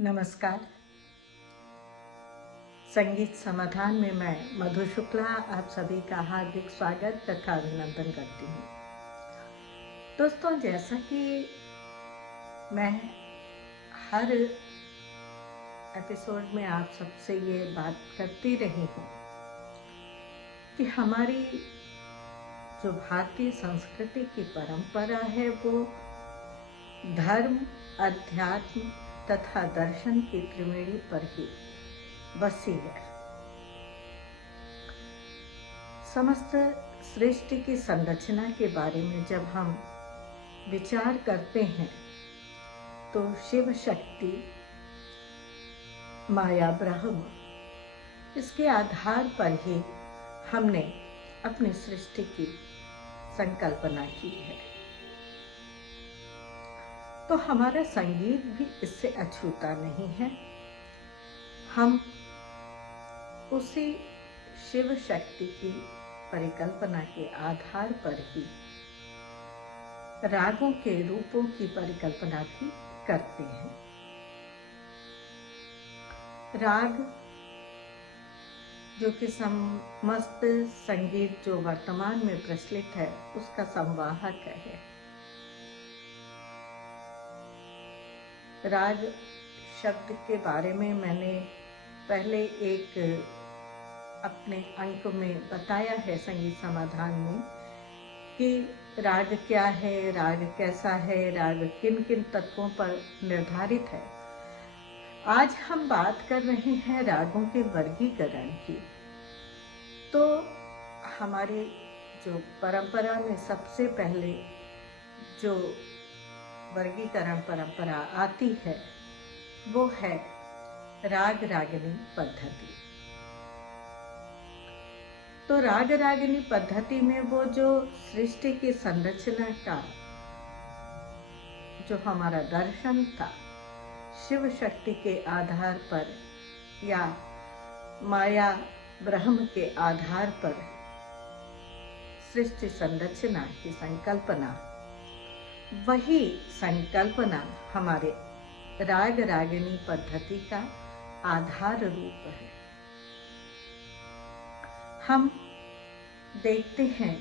नमस्कार। संगीत समाधान में मैं मधु शुक्ला आप सभी का हार्दिक स्वागत तथा अभिनंदन करती हूँ। दोस्तों, जैसा कि मैं हर एपिसोड में आप सबसे ये बात करती रही हूँ कि हमारी जो भारतीय संस्कृति की परंपरा है वो धर्म, अध्यात्म तथा दर्शन की त्रिवेणी पर ही बसी है। समस्त सृष्टि की संरचना के बारे में जब हम विचार करते हैं तो शिव शक्ति, माया, ब्रह्म, इसके आधार पर ही हमने अपनी सृष्टि की संकल्पना की है। तो हमारा संगीत भी इससे अछूता नहीं है। हम उसी शिव शक्ति की परिकल्पना के आधार पर ही रागों के रूपों की परिकल्पना भी करते हैं। राग जो कि समस्त संगीत जो वर्तमान में प्रचलित है उसका संवाहक है। राग शब्द के बारे में मैंने पहले एक अपने अंक में बताया है संगीत समाधान में कि राग क्या है, राग कैसा है, राग किन किन तत्वों पर निर्धारित है। आज हम बात कर रहे हैं रागों के वर्गीकरण की। तो हमारे जो परंपरा में सबसे पहले जो वर्गीकरण परंपरा आती है वो है राग रागिनी पद्धति। तो राग रागिनी पद्धति में वो जो सृष्टि की संरचना का जो हमारा दर्शन था, शिव शक्ति के आधार पर या माया ब्रह्म के आधार पर सृष्टि संरचना की संकल्पना, वही संकल्पना हमारे राग रागिनी पद्धति का आधार रूप है। हम देखते हैं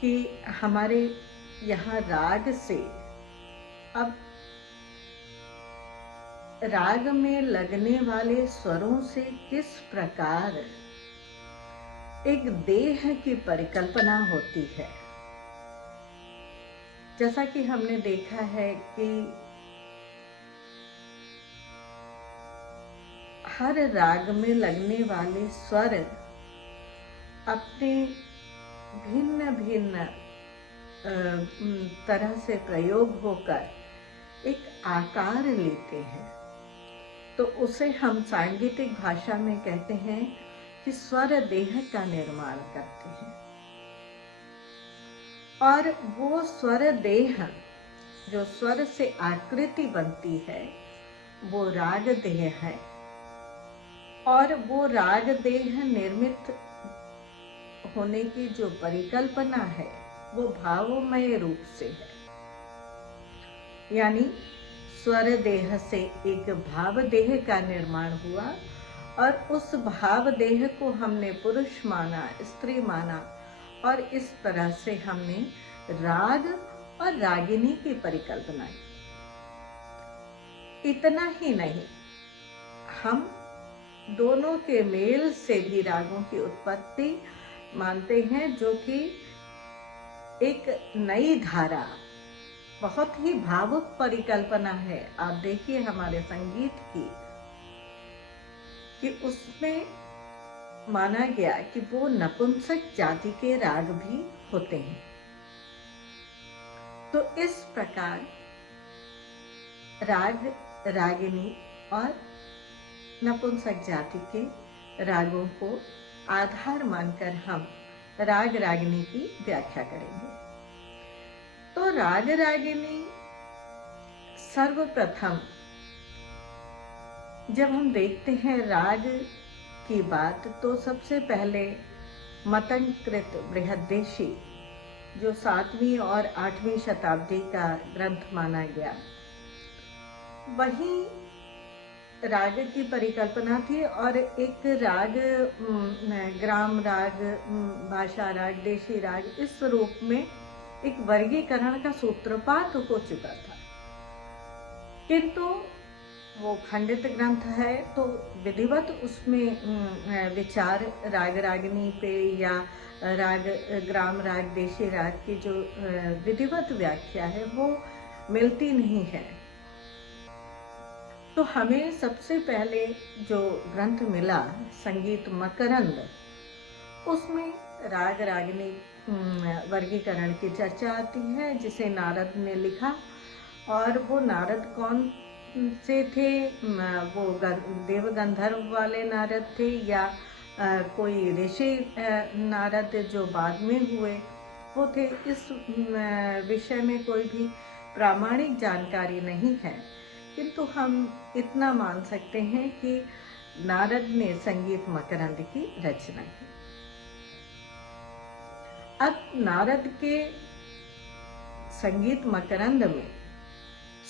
कि हमारे यहाँ राग से अब राग में लगने वाले स्वरों से किस प्रकार एक देह की परिकल्पना होती है। जैसा कि हमने देखा है कि हर राग में लगने वाले स्वर अपने भिन्न भिन्न तरह से प्रयोग होकर एक आकार लेते हैं। तो उसे हम सांगीतिक भाषा में कहते हैं कि स्वर देह का निर्माण करते हैं। और वो स्वर देह जो स्वर से आकृति बनती है वो राग देह है। और वो राग देह निर्मित होने की जो परिकल्पना है वो भावमय रूप से है। यानी स्वर देह से एक भाव देह का निर्माण हुआ और उस भाव देह को हमने पुरुष माना, स्त्री माना और इस तरह से हमने राग और रागिनी की परिकल्पना की। इतना ही नहीं, हम दोनों के मेल से भी रागों की उत्पत्ति मानते हैं, जो कि एक नई धारा, बहुत ही भावुक परिकल्पना है। आप देखिए हमारे संगीत की कि उसमें माना गया कि वो नपुंसक जाति के राग भी होते हैं। तो इस प्रकार राग रागिनी और नपुंसक जाति के रागों को आधार मानकर हम राग रागिनी की व्याख्या करेंगे। तो राग रागिनी सर्वप्रथम जब हम देखते हैं राग की बात, तो सबसे पहले मतंकृत बृहद्देशी जो 7वीं और 8वीं शताब्दी का ग्रंथ माना गया, वही राग की परिकल्पना थी और एक राग ग्राम राग, भाषा राग, देशी राग, इस रूप में एक वर्गीकरण का सूत्रपात हो चुका था। किंतु वो खंडित ग्रंथ है तो विधिवत उसमें विचार राग रागिनी पे या राग ग्राम राग, देशी राग की जो विधिवत व्याख्या है वो मिलती नहीं है। तो हमें सबसे पहले जो ग्रंथ मिला संगीत मकरंद, उसमें राग रागिनी वर्गीकरण की चर्चा आती है, जिसे नारद ने लिखा। और वो नारद कौन से थे? वो देव गंधर्व वाले नारद थे या कोई ऋषि नारद जो बाद में हुए वो थे? इस विषय में कोई भी प्रामाणिक जानकारी नहीं है, किंतु हम इतना मान सकते हैं कि नारद ने संगीत मकरंद की रचना की। अब नारद के संगीत मकरंद में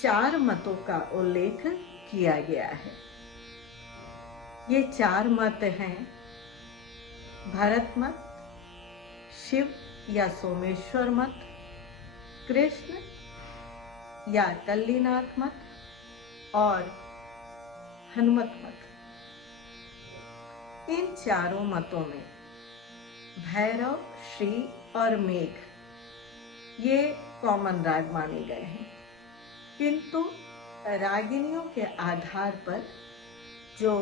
4 मतों का उल्लेख किया गया है। ये 4 मत हैं: भरत मत, शिव या सोमेश्वर मत, कृष्ण या कल्लीनाथ मत और हनुमत मत। इन चारों मतों में भैरव, श्री और मेघ ये कॉमन राग माने गए हैं, किंतु रागिनियों के आधार पर जो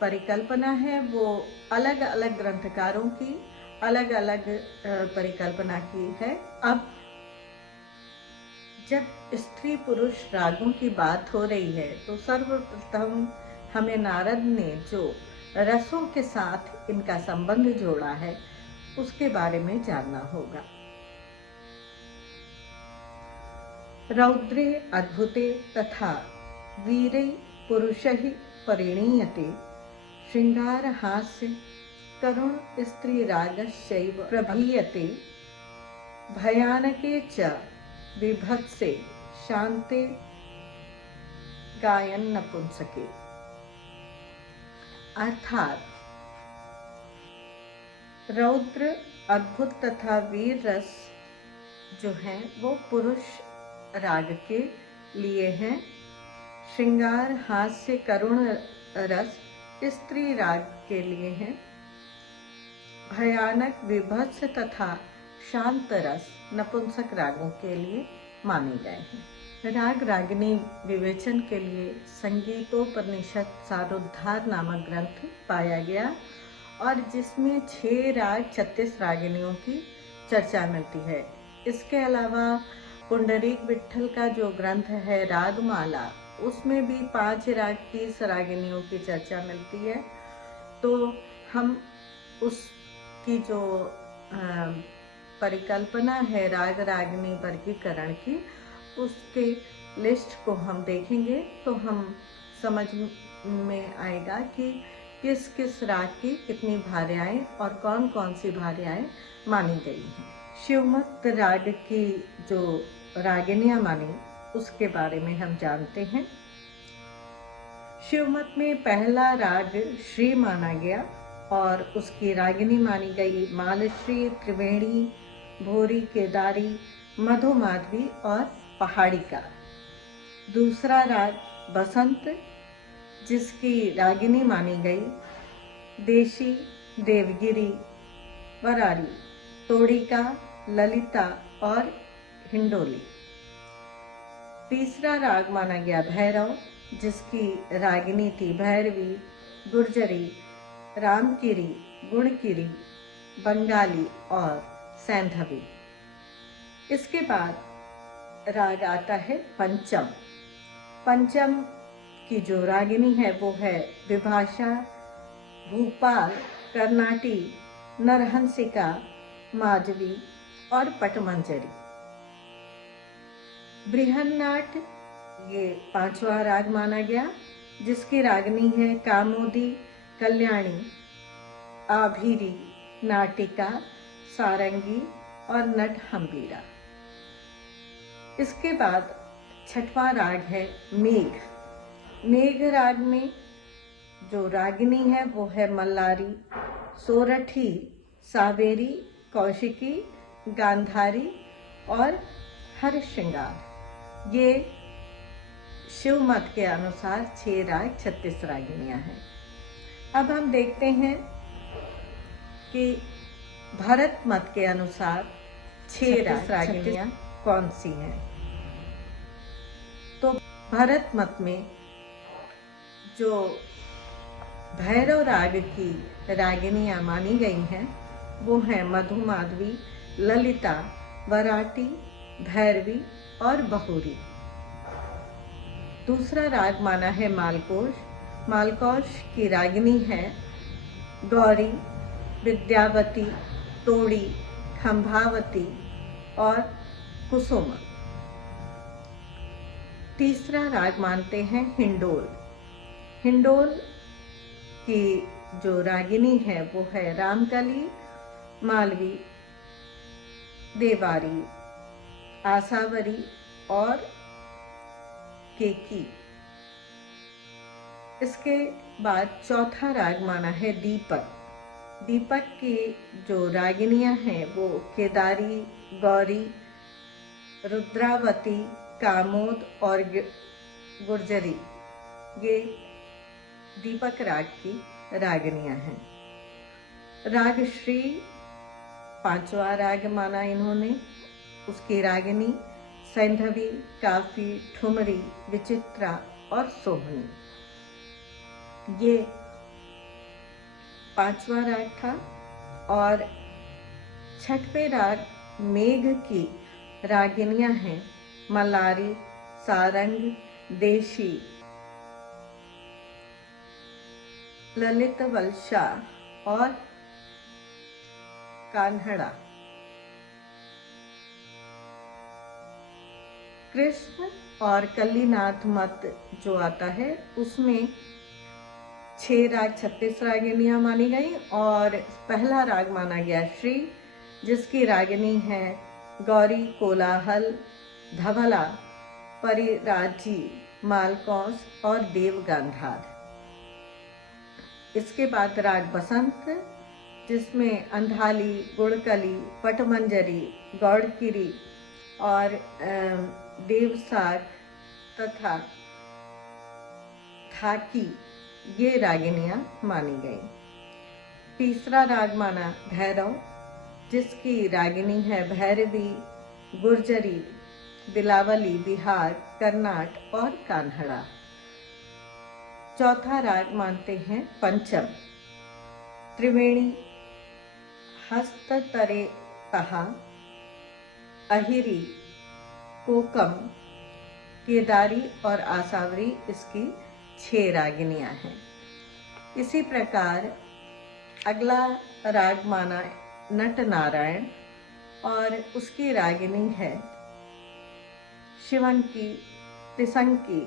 परिकल्पना है वो अलग अलग ग्रंथकारों की अलग अलग परिकल्पना की है। अब जब स्त्री पुरुष रागों की बात हो रही है तो सर्वप्रथम हमें नारद ने जो रसों के साथ इनका संबंध जोड़ा है उसके बारे में जानना होगा। रौद्रे अद्भुते तथा वीरे पुरुषहि परिणीयते श्रृंगार हास्य करुण स्त्री रागश्चैव प्रभीयते भयानके च विभत्से शांते गायन नपुंसके। अर्थात रौद्र, अद्भुत तथा वीर रस जो हैं वो पुरुष राग के लिए हैं। श्रृंगार, हास्य, करुण रस स्त्री राग के लिए हैं। भयानक, विभत्स तथा शांत रस नपुंसक रागों के लिए माने गए हैं। राग रागिनी विवेचन के लिए संगीतोपनिषद सारोद्धार नामक ग्रंथ पाया गया और जिसमें 6 राग 36 रागिनियों की चर्चा मिलती है। इसके अलावा पुंडरीक विट्ठल का जो ग्रंथ है रागमाला, उसमें भी 5 राग 30 रागिनियों की चर्चा मिलती है। तो हम उसकी जो परिकल्पना है राग रागिनी वर्गीकरण की, उसके लिस्ट को हम देखेंगे तो हम समझ में आएगा कि किस किस राग की कितनी भार्याएं और कौन कौन सी भार्याएं मानी गई हैं। शिवमत राग की जो रागिनियां मानी उसके बारे में हम जानते हैं। शिवमत में पहला राग श्री माना गया और उसकी रागिनी मानी गई मालश्री, त्रिवेणी, भोरी, केदारी, मधुमाधवी और पहाड़िका। दूसरा राग बसंत, जिसकी रागिनी मानी गई देशी, देवगिरी, वरारी, तोड़िका, ललिता और हिंडोली। तीसरा राग माना गया भैरव, जिसकी रागिनी थी भैरवी, गुर्जरी, रामकिरी, गुणकिरी, बंगाली और सैंधवी। इसके बाद राग आता है पंचम। पंचम की जो रागिनी है वो है विभाषा, भूपाल, कर्नाटी, नरहंसिका, माधवी और पटमंजरी। बृहन्नाट ये 5वां राग माना गया, जिसकी रागिनी है कामोदी, कल्याणी, आभीरी, नाटिका, सारंगी और नटहंबीरा। इसके बाद छठवां राग है मेघ। मेघ राग में जो रागिनी है वो है मल्लारी, सोरठी, सावेरी, कौशिकी, गांधारी और हरश्रृंगार। ये शिव मत के अनुसार 6 राग 36 रागिनियां हैं। अब हम देखते हैं कि भरत मत के अनुसार 6 राग रागिनियां कौन सी हैं। तो भरत मत में जो भैरव राग की रागिनियां मानी गई हैं वो हैं मधु माधवी, ललिता, वराटी, भैरवी और बहुरी। दूसरा राग माना है मालकोश। मालकोश की रागिनी है गौरी, विद्यावती, तोड़ी, खंभावती और कुसुमा। तीसरा राग मानते हैं हिंडोल। हिंडोल की जो रागिनी है वो है रामकली, मालवी, देवारी, आसावरी और केकी। इसके बाद चौथा राग माना है दीपक। दीपक की जो रागिनियां हैं वो केदारी, गौरी, रुद्रावती, कामोद और गुर्जरी। ये दीपक राग की रागिनियां हैं। राग श्री 5वां राग माना इन्होंने। उसकी रागिनी सैंधवी, काफी, ठुमरी, विचित्रा और सोहनी। ये 5वां राग था। और 6वें राग मेघ की रागिनियां हैं मल्लारी, सारंग, देशी, ललित वल्शा और कान्हड़ा। कृष्ण और कल्लीनाथ मत जो आता है उसमें 6 राग 36 रागिनियां मानी गई और पहला राग माना गया श्री, जिसकी रागिनी है गौरी, कोलाहल, धवला, परिराजी, मालकौस और देव गांधार। इसके बाद राग बसंत, जिसमें अंधाली, गुड़कली, पटमंजरी, गौड़किरी और देवसार तथा थाकी ये रागिनियां मानी गई। तीसरा राग माना भैरव, जिसकी रागिनी है भैरवी, गुर्जरी, बिलावली, बिहार, कर्नाट और कान्हड़ा। चौथा राग मानते हैं पंचम, त्रिवेणी, हस्ततरे तहा, अहिरी, कोकम, केदारी और आसावरी इसकी 6 रागिनियां हैं। इसी प्रकार अगला राग माना नट नारायण और उसकी रागिनी है शिवंकी, त्रिशंकी,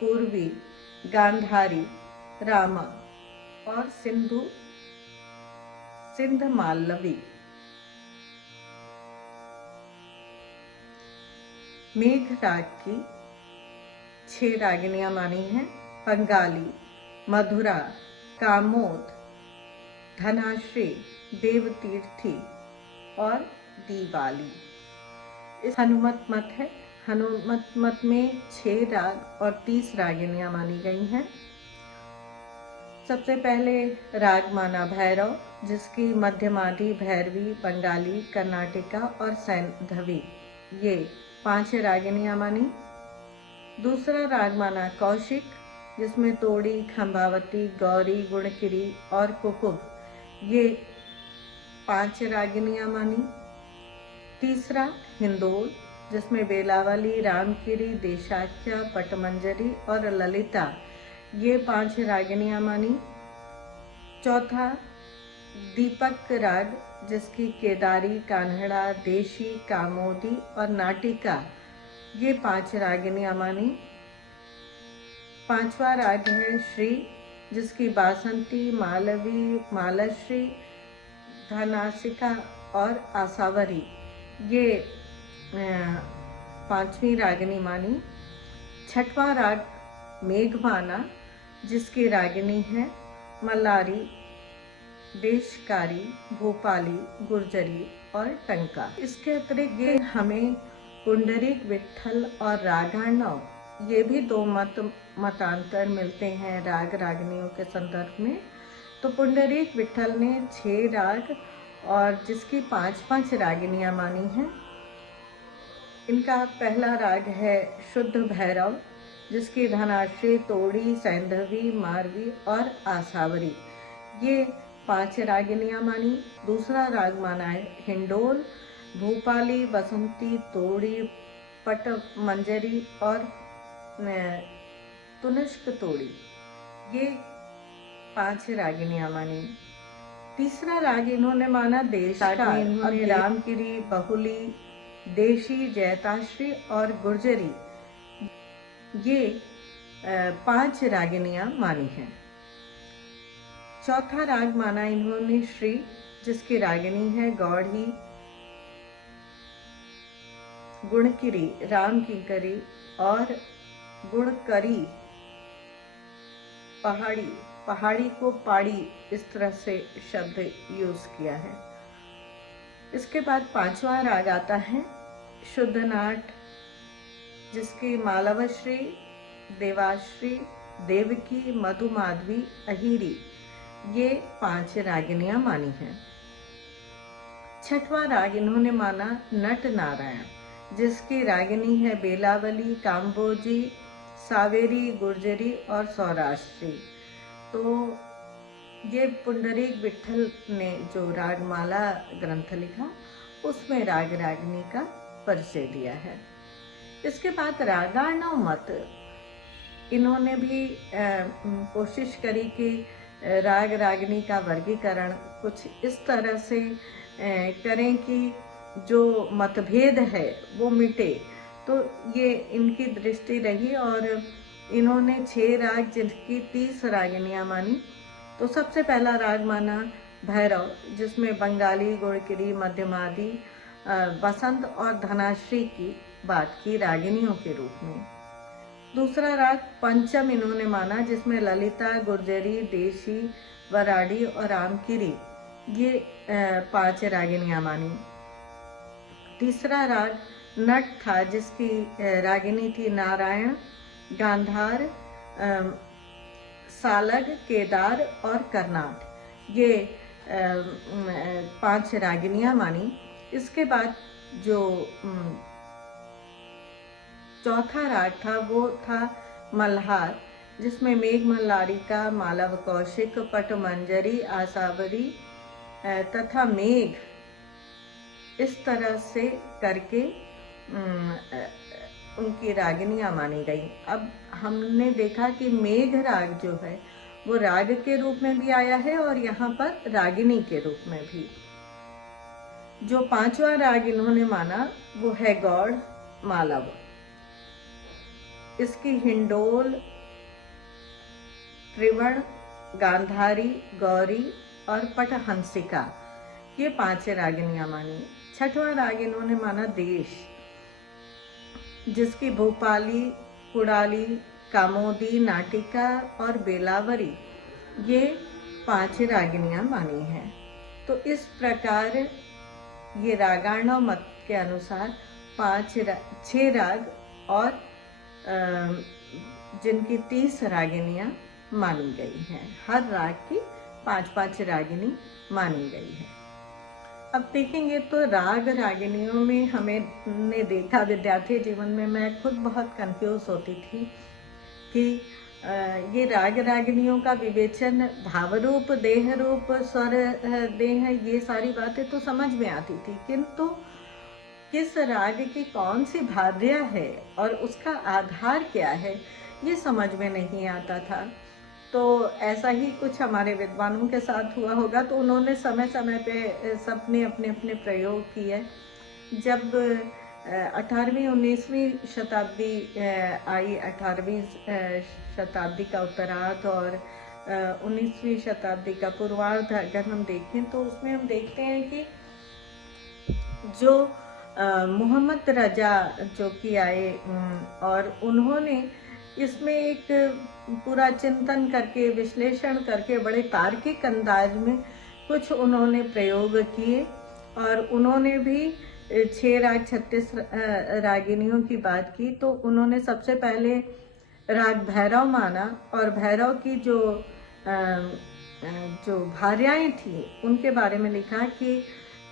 पूर्वी, गांधारी, रामा और सिंध मालवी। मेघ राग की 6 रागिनियां मानी हैं बंगाली, मधुरा, कामोद, धनाश्री, देवतीर्थी और दीवाली। इस हनुमत मत है। हनुमत मत में 6 राग और 30 रागिनियां मानी गई हैं। सबसे पहले राग माना भैरव, जिसकी मध्यमाधि, भैरवी, बंगाली, कर्नाटिका और सैंधवी ये 5 रागिनियां मानी। दूसरा राग माना कौशिक, जिसमें तोड़ी, खंभावती, गौरी, गुणकिरी और कुकुब ये 5 रागिनियां मानी। तीसरा हिंदोल, जिसमें बेलावली, रामकिरी, देशाख्या, पटमंजरी और ललिता ये 5 रागिनियां मानी। चौथा दीपक राग, जिसकी केदारी, कान्हड़ा, देशी, कामोदी और नाटिका ये 5 रागिनियां मानी। 5वां राग है श्री, जिसकी बासंती, मालवी, मालश्री, धनासिका और आसावरी ये 5वीं रागिनी मानी। छठवां राग मेघमाना, जिसकी रागिनी है मल्लारी, देशकारी, भोपाली, गुर्जरी और टंका। इसके अतिरिक्त ये हमें पुंडरीक विट्ठल और रागार्णव, ये भी दो मतांतर मिलते हैं राग रागिनियों के संदर्भ में। तो पुंडरीक विट्ठल ने 6 राग और जिसकी 5-5 रागिनियां मानी हैं। इनका पहला राग है शुद्ध भैरव, जिसकी धनाश्री, तोड़ी, सैंधवी, मारवी और आसावरी, ये 5 रागिनियां मानी। दूसरा राग माना है हिंडोल, भूपाली, बसंती, तोड़ी, पट मंजरी और तुनष्क तोड़ी, ये 5 रागिनियां मानी। तीसरा राग इन्होंने माना देशकारी। इन्होंने रामगिरी, बहुली, देशी, जैताश्री और गुर्जरी, ये 5 रागिनियां मानी हैं। चौथा राग माना इन्होंने श्री, जिसकी रागिनी है गौड़ी, गुणकिरी, राम किंकरी और गुणकरी। पहाड़ी को पाड़ी, इस तरह से शब्द यूज किया है। इसके बाद 5वां राग आता है शुद्ध नाट, जिसकी मालवश्री, देवाश्री, देवकी, मधुमाधवी, अहिरी, ये 5 रागिनियां मानी हैं। छठवां राग इन्होंने माना नट नारायण, जिसकी रागिनी है बेलावली, काम्बोजी, सावेरी, गुर्जरी और सौराष्ट्री। तो ये पुंडरीक विट्ठल ने जो रागमाला ग्रंथ लिखा, उसमें राग रागिनी का परिचय दिया है। इसके बाद रागार्णव मत, इन्होंने भी कोशिश करी कि राग रागिनी का वर्गीकरण कुछ इस तरह से करें कि जो मतभेद है वो मिटे। तो ये इनकी दृष्टि रही और इन्होंने 6 राग जिनकी 30 रागिनियां मानी। तो सबसे पहला राग माना भैरव, जिसमें बंगाली, गुणकिरी, मध्यमादी, बसंत और धनाश्री की बात की रागिनियों के रूप में। दूसरा राग पंचम इन्होंने माना, जिसमें ललिता, गुर्जरी, देशी, वराड़ी और रामकिरी, ये 5 रागिनियां मानी। तीसरा राग नट था, जिसकी रागिनी थी नारायण, गांधार, सालग, केदार और कर्नाट, ये 5 रागिनियां मानी। इसके बाद जो चौथा राग था वो था मल्हार, जिसमें मेघ मल्लारिका, मालव कौशिक, पट मंजरी, आसावरी तथा मेघ, इस तरह से करके उनकी रागिनियां मानी गई। अब हमने देखा कि मेघ राग जो है वो राग के रूप में भी आया है और यहाँ पर रागिनी के रूप में भी। जो 5वां राग इन्होंने माना वो है गौड़ मालव। इसकी हिंडोल, त्रिवण, गांधारी, गौरी और पटहंसिका, ये 5 रागिनियां मानी। छठवां राग इन्होंने माना देश, जिसकी भोपाली, कुड़ाली, कामोदी, नाटिका और बेलावरी, ये 5 रागिनियां मानी हैं। तो इस प्रकार ये रागार्णव मत के अनुसार 6 राग और जिनकी 30 रागिनियां मानी गई हैं। हर राग की 5-5 रागिनी मानी गई है। अब देखेंगे तो राग रागिनियों में हमने देखा, विद्यार्थी जीवन में मैं खुद बहुत कंफ्यूज होती थी कि ये राग रागिनियों का विवेचन भावरूप, देह रूप, स्वर देह, ये सारी बातें तो समझ में आती थी, किंतु किस राग की कौन सी भार्या है और उसका आधार क्या है, ये समझ में नहीं आता था। तो ऐसा ही कुछ हमारे विद्वानों के साथ हुआ होगा। तो उन्होंने समय समय पे सबने अपने अपने प्रयोग किए। जब 18वीं-19वीं शताब्दी आई, 18वीं शताब्दी का उत्तरार्ध और 19वीं शताब्दी का पूर्वार्ध अगर हम देखें तो उसमें हम देखते हैं कि जो मोहम्मद रजा जो कि आए और उन्होंने इसमें एक पूरा चिंतन करके, विश्लेषण करके, बड़े तार्किक अंदाज में कुछ उन्होंने प्रयोग किए। और उन्होंने भी 6 राग 36 रागिनियों की बात की। तो उन्होंने सबसे पहले राग भैरव माना, और भैरव की जो भार्याएं थी उनके बारे में लिखा कि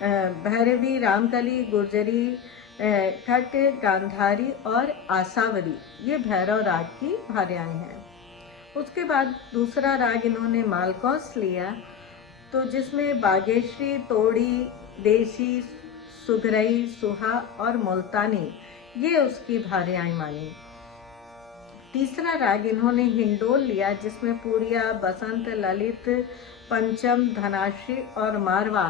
भैरवी, रामकली, गुर्जरी, खट, गांधारी और आसावरी, ये भैरव राग की भार्याएं हैं। उसके बाद दूसरा राग इन्होंने मालकौस लिया, तो जिसमें बागेश्वरी, तोड़ी, देशी, सुघरई, सुहा और मुल्तानी, ये उसकी भार्याएं मानी। तीसरा राग इन्होंने हिंडोल लिया, जिसमें पूरिया, बसंत, ललित, पंचम, धनाश्री और मारवा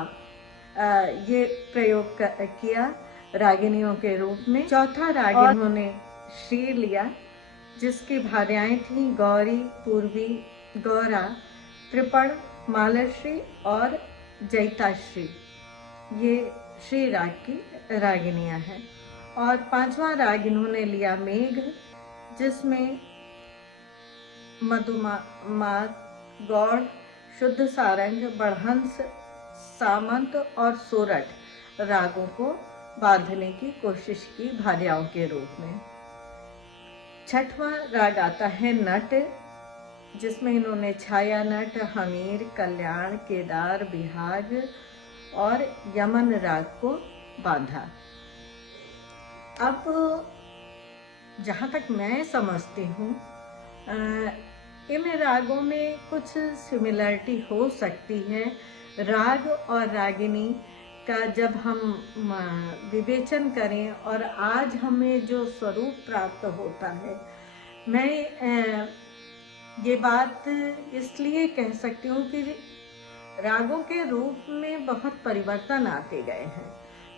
ये प्रयोग किया रागिनियों के रूप में। चौथा राग इन्होंने श्री लिया, जिसकी भार्याएं थी गौरी, पूर्वी, गौरा, त्रिपण, मालश्री और जैताश्री, ये श्री राग की रागिनियां हैं। और पांचवा राग इन्होंने लिया मेघ, जिसमें मधुमात, गौड़, शुद्ध सारंग, बढ़हंस, सामंत और सोरठ रागों को बांधने की कोशिश की भार्याओं के रूप में। छठवां राग आता है नट, जिसमें इन्होंने छाया नट, हमीर, कल्याण, केदार, बिहाग और यमन राग को बांधा। अब जहाँ तक मैं समझती हूँ, इन रागों में कुछ सिमिलरिटी हो सकती है। राग और रागिनी का जब हम विवेचन करें और आज हमें जो स्वरूप प्राप्त होता है, मैं ये बात इसलिए कह सकती हूँ कि रागों के रूप में बहुत परिवर्तन आते गए हैं।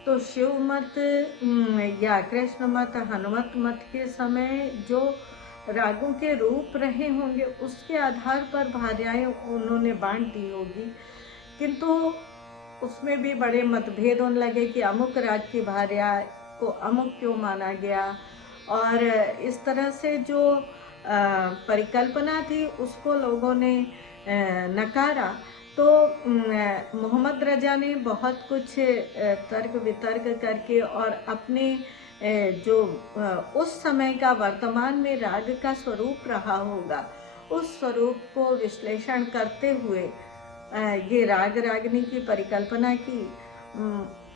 तो शिव मत या कृष्ण मत, हनुमत मत के समय जो रागों के रूप रहे होंगे, उसके आधार पर भार्याएं उन्होंने बांट दी होगी, किंतु उसमें भी बड़े मतभेद होने लगे कि अमुक राग की भार्या को अमुक क्यों माना गया, और इस तरह से जो परिकल्पना थी उसको लोगों ने नकारा। तो मोहम्मद रजा ने बहुत कुछ तर्क वितर्क करके और अपने जो उस समय का वर्तमान में राग का स्वरूप रहा होगा, उस स्वरूप को विश्लेषण करते हुए ये राग रागिनी की परिकल्पना की।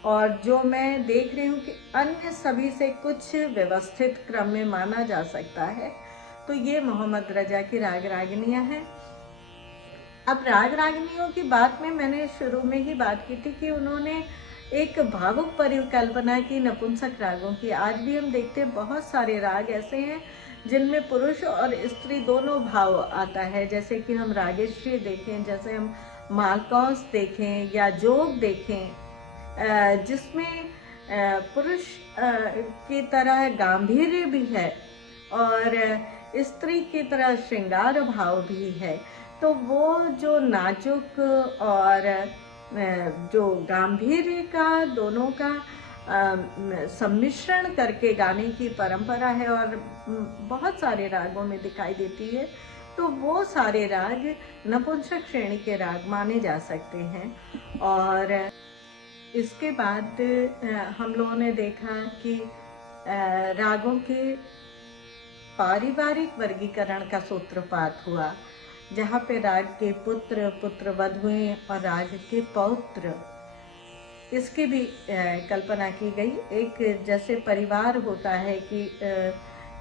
और जो मैं देख रही हूँ कि अन्य सभी से कुछ व्यवस्थित क्रम में माना जा सकता है, तो ये मोहम्मद रजा की राग रागिनियाँ हैं। अब राग रागिनियों की बात में मैंने शुरू में ही बात की थी कि उन्होंने एक भावुक परिकल्पना की नपुंसक रागों की। आज भी हम देखते हैं बहुत सारे राग ऐसे हैं जिनमें पुरुष और स्त्री दोनों भाव आता है, जैसे कि हम रागेश्वरी देखें, जैसे हम मालकौस देखें या जोग देखें, जिसमें पुरुष की तरह गांधीर्य भी है और स्त्री की तरह श्रृंगार भाव भी है। तो वो जो नाजुक और जो गांधीर्य का दोनों का सम्मिश्रण करके गाने की परंपरा है और बहुत सारे रागों में दिखाई देती है, तो वो सारे राग नपुंसक श्रेणी के राग माने जा सकते हैं। और इसके बाद हम लोगों ने देखा कि रागों के पारिवारिक वर्गीकरण का सूत्रपात हुआ, जहाँ पे राग के पुत्र, पुत्र वधुएं और राग के पौत्र, इसकी भी कल्पना की गई। एक जैसे परिवार होता है कि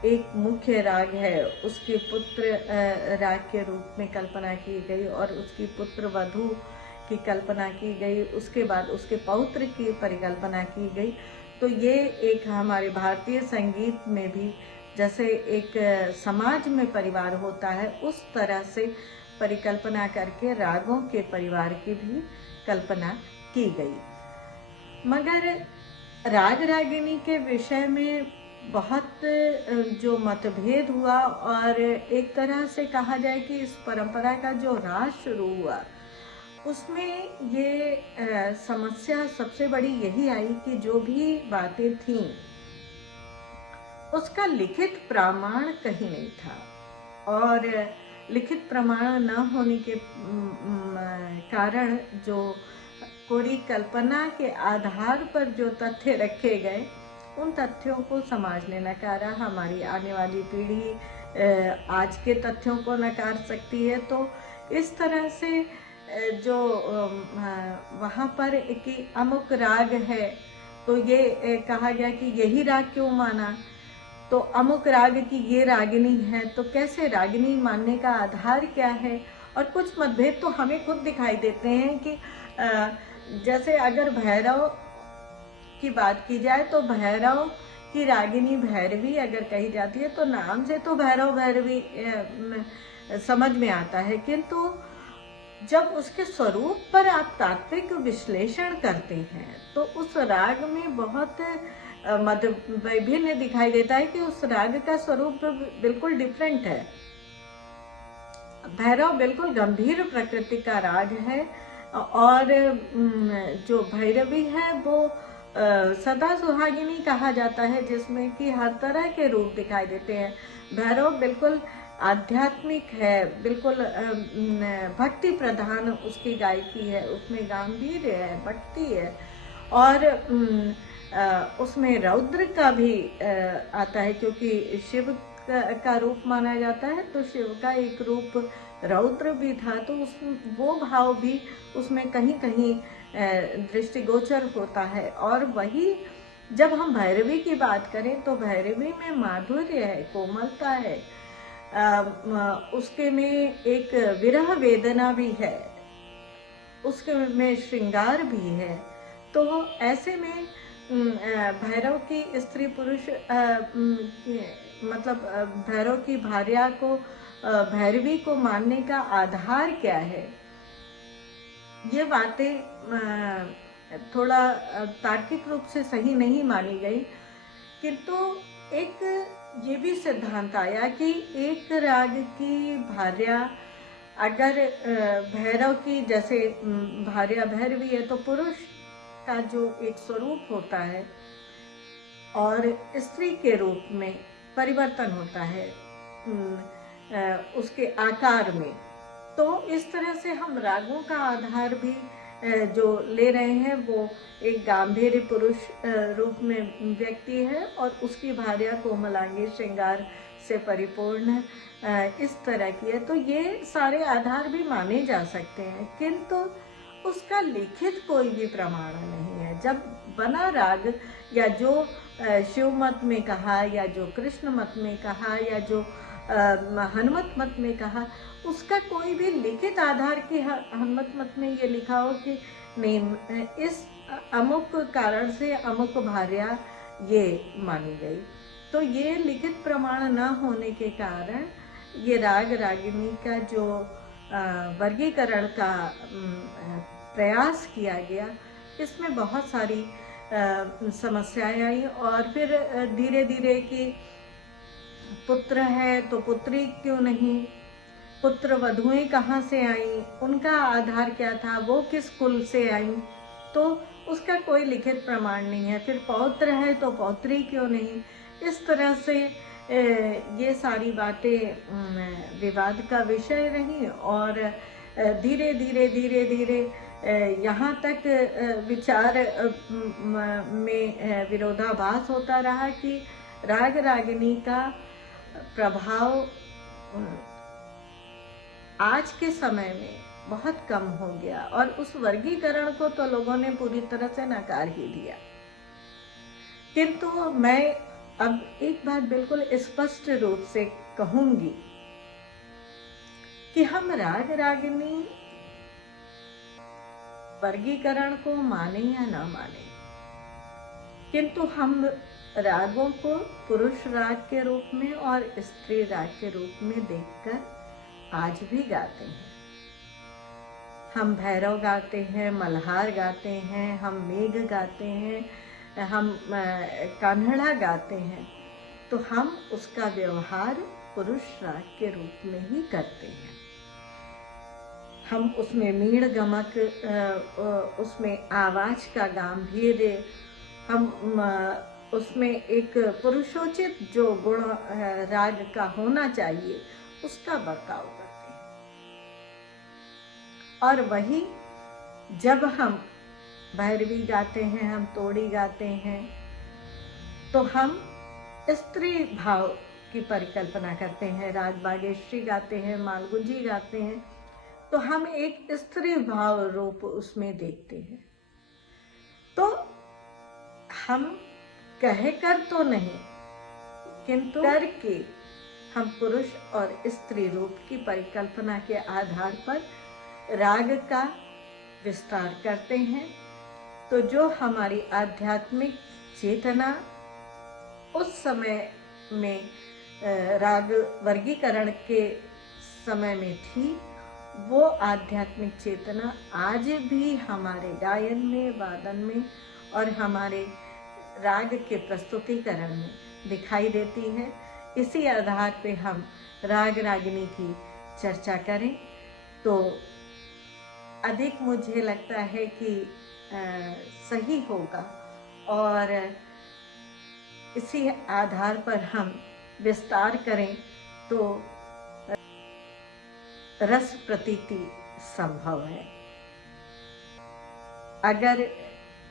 एक मुख्य राग है, उसके पुत्र राग के रूप में कल्पना की गई और उसकी पुत्र वधु की कल्पना की गई, उसके बाद उसके पौत्र की परिकल्पना की गई। तो ये एक हमारे भारतीय संगीत में भी जैसे एक समाज में परिवार होता है, उस तरह से परिकल्पना करके रागों के परिवार की भी कल्पना की गई। मगर राग रागिनी के विषय में बहुत जो मतभेद हुआ और एक तरह से कहा जाए कि इस परंपरा का जो राज शुरू हुआ, उसमें ये समस्या सबसे बड़ी यही आई कि जो भी बातें थीं उसका लिखित प्रमाण कहीं नहीं था। और लिखित प्रमाण न होने के कारण जो पूरी कल्पना के आधार पर जो तथ्य रखे गए, उन तथ्यों को समाज ने नकारा। हमारी आने वाली पीढ़ी आज के तथ्यों को नकार सकती है। तो इस तरह से जो वहाँ पर कि अमुक राग है, तो ये कहा गया कि यही राग क्यों माना, तो अमुक राग की ये रागिनी है, तो कैसे रागिनी मानने का आधार क्या है। और कुछ मतभेद तो हमें खुद दिखाई देते हैं कि जैसे अगर भैरव की बात की जाए तो भैरव की रागिनी भैरवी अगर कही जाती है तो नाम से तो भैरव भैरवी समझ में आता है, किंतु जब उसके स्वरूप पर आप तात्विक विश्लेषण करते हैं तो उस राग में बहुत भिन्न दिखाई देता है कि उस राग का स्वरूप बिल्कुल डिफरेंट है। भैरव बिल्कुल गंभीर प्रकृति का राग है और जो भैरवी है वो सदा सुहागिनी कहा जाता है, जिसमें कि हर तरह के रूप दिखाई देते हैं। भैरव बिल्कुल आध्यात्मिक है, बिल्कुल भक्ति प्रधान उसकी गायकी है, उसमें गांभीर्य है, भक्ति है और उसमें रौद्र का भी आता है, क्योंकि शिव का रूप माना जाता है, तो शिव का एक रूप रौद्र भी था, तो उस वो भाव भी उसमें कहीं कहीं दृष्टिगोचर होता है। और वही जब हम भैरवी की बात करें तो भैरवी में माधुर्य है, कोमलता है, उसके में एक विरह वेदना भी है, उसके में श्रृंगार भी है। तो ऐसे में भैरव की स्त्री पुरुष मतलब भैरव की भार्या को भैरवी को मानने का आधार क्या है, ये बातें थोड़ा तार्किक रूप से सही नहीं मानी गई, किंतु एक ये भी सिद्धांत आया कि एक राग की भार्या अगर भैरव की जैसे भार्या भैरवी है तो पुरुष का जो एक स्वरूप होता है और स्त्री के रूप में परिवर्तन होता है उसके आकार में, तो इस तरह से हम रागों का आधार भी जो ले रहे हैं वो एक गांधीर्य पुरुष रूप में व्यक्ति है और उसकी भार्या कोमलांगी श्रृंगार से परिपूर्ण इस तरह की है। तो ये सारे आधार भी माने जा सकते हैं, किंतु उसका लिखित कोई भी प्रमाण नहीं है। जब बना राग या जो शिव मत में कहा या जो कृष्ण मत में कहा या जो हनुमत मत में कहा, उसका कोई भी लिखित आधार कि हनुमत मत में ये लिखा हो कि नहीं इस अमुक कारण से अमुक भार्या ये मानी गई, तो ये लिखित प्रमाण न होने के कारण ये राग रागिनी का जो वर्गीकरण का प्रयास किया गया, इसमें बहुत सारी समस्याएं आई। और फिर धीरे धीरे कि पुत्र है तो पुत्री क्यों नहीं, पुत्र वधुएं कहाँ से आई, उनका आधार क्या था, वो किस कुल से आई, तो उसका कोई लिखित प्रमाण नहीं है। फिर पौत्र है तो पौत्री क्यों नहीं, इस तरह से ये सारी बातें विवाद का विषय रही और धीरे धीरे धीरे धीरे यहाँ तक विचार में विरोधाभास होता रहा कि राग रागिनी का प्रभाव आज के समय में बहुत कम हो गया और उस वर्गीकरण को तो लोगों ने पूरी तरह से नकार ही दिया। किंतु मैं अब एक बात बिल्कुल स्पष्ट रूप से कहूंगी कि हम राग रागिनी वर्गीकरण को माने या ना माने, किंतु हम रागों को पुरुष राग के रूप में और स्त्री राग के रूप में देखकर आज भी गाते हैं। हम भैरव गाते हैं, मल्हार गाते हैं, हम मेघ गाते हैं, हम कान्हड़ा गाते हैं, तो हम उसका व्यवहार पुरुष राग के रूप में ही करते हैं। हम उसमें मीण गमक, उसमें आवाज का गांभीर्य, हम उसमें एक पुरुषोचित जो गुण राग का होना चाहिए उसका बर्ताव करते हैं। और वही जब हम भैरवी गाते हैं, हम तोड़ी गाते हैं, तो हम स्त्री भाव की परिकल्पना करते हैं। राग बागेश्वरी गाते हैं, मालगुंजी गाते हैं, तो हम एक स्त्री भाव रूप उसमें देखते हैं। तो हम कहकर तो नहीं, किंतु करके हम पुरुष और स्त्री रूप की परिकल्पना के आधार पर राग का विस्तार करते हैं। तो जो हमारी आध्यात्मिक चेतना उस समय में राग वर्गीकरण के समय में थी, वो आध्यात्मिक चेतना आज भी हमारे गायन में, वादन में और हमारे राग के प्रस्तुतिकरण में दिखाई देती है। इसी आधार पे हम राग रागिनी की चर्चा करें तो अधिक मुझे लगता है कि सही होगा, और इसी आधार पर हम विस्तार करें तो रस प्रतीति संभव है। अगर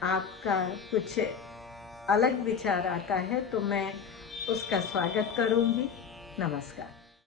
आपका कुछ अलग विचार आता है तो मैं उसका स्वागत करूंगी। नमस्कार।